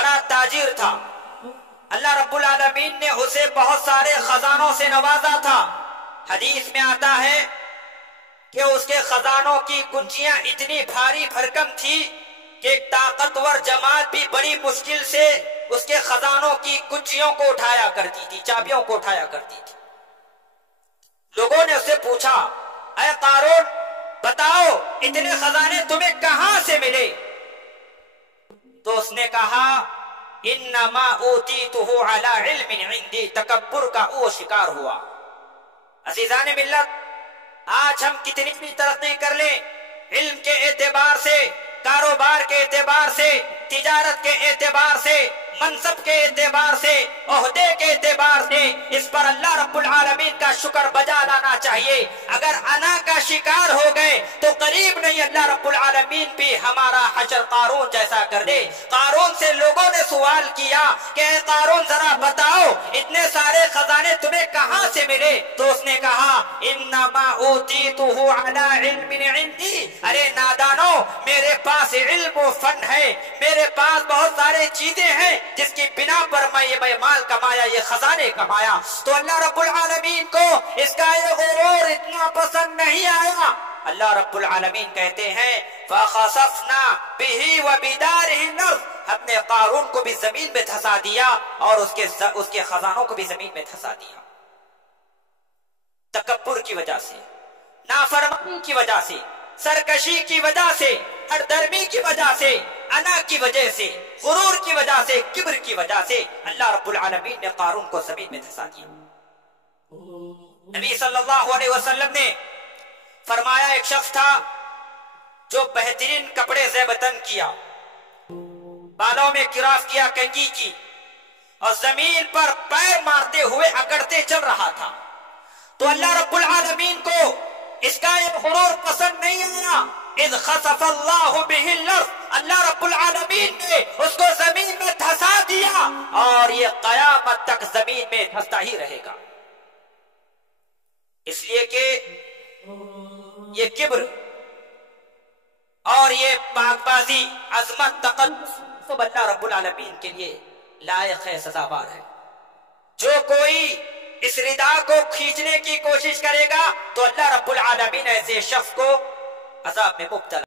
بڑا تاجر تھا، اللہ رب العالمین نے اسے بہت سارے خزانوں سے نوازا تھا۔ حدیث میں آتا ہے کہ اس کے خزانوں کی کنجیاں اتنی بھاری بھرکم تھی کہ ایک طاقتور جماعت بھی بڑی مشکل سے اس کے خزانوں کی کنجیوں کو اٹھایا کرتی تھی، چابیوں کو اٹھایا کرتی تھی۔ لوگوں نے اس سے پوچھا، اے قارون بتاؤ اتنے خزانے تمہیں کہاں سے ملے؟ تو اس نے کہا انما اوتیتہ علی علم عندی، تکبر کا وہ شکار ہوا۔ عزیزان ملت، آج ہم کتنی بھی ترقی کر لیں، علم کے اعتبار سے، کاروبار کے اعتبار سے، تجارت کے اعتبار سے، منصب کے اعتبار سے، عہدے کے اعتبار سے، اس پر اللہ رب العالمین کا شکر بجا لانا چاہیے۔ اگر انا کا شکار ہو گئے تو قریب نہیں اللہ رب العالمین بھی ہمارا حشر قارون جیسا کر دے۔ قارون سے لوگوں نے سوال کیا کہ اے قارون ذرا بتاؤ اتنے سارے خزانے تمہیں کہاں سے ملے؟ تو اس نے کہا انما اوتیتہ علی علم عندی، ارے نادانو میرے پاس علم و فن ہے، میرے پاس بہت سارے چیزیں ہیں جس کی بنا پر میں یہ مال کمایا، یہ خزانے کمایا۔ تو اللہ رب العالمین کو اس کا یہ غرور اتنا پسند نہیں آیا۔ اللہ رب العالمین کہتے ہیں فَخَسَفْنَا بِهِ وَبِدَارِهِ الْأَرْضَ، ہم نے قارون کو بھی زمین میں دھسا دیا اور اس کے خزانوں کو بھی زمین میں دھسا دیا۔ تکبر کی وجہ سے، نافرمانی کی وجہ سے، سرکشی کی وجہ سے، ہر درمی کی وجہ سے، انا کی وجہ سے، غرور کی وجہ سے، کبر کی وجہ سے اللہ رب العالمین نے قارون کو زمین میں دھسا دیا۔ نبی صلی اللہ علیہ وسلم نے فرمایا ایک شخص تھا جو بہترین کپڑے زیب تن کیا، بالوں میں کراف کیا، کنگھی کی، اور زمین پر پیر مارتے ہوئے اکڑتے چل رہا تھا۔ تو اللہ رب العالمین کو اس کا یہ غرور پسند نہیں آیا۔ اذ خسف اللہ بہ الارض، اللہ رب العالمین نے اس کو زمین میں دھسا دیا اور یہ قیامت تک زمین میں دھستا ہی رہے گا۔ اس لیے کہ یہ کبر اور یہ پاک بازی، عظمت، تقدس سب اللہ رب العالمین کے لیے لائق ہے، سزاوار ہے۔ جو کوئی اس ردا کو کھینچنے کی کوشش کرے گا تو اللہ رب العالمین ایسے شخص کو عذاب میں مبتلا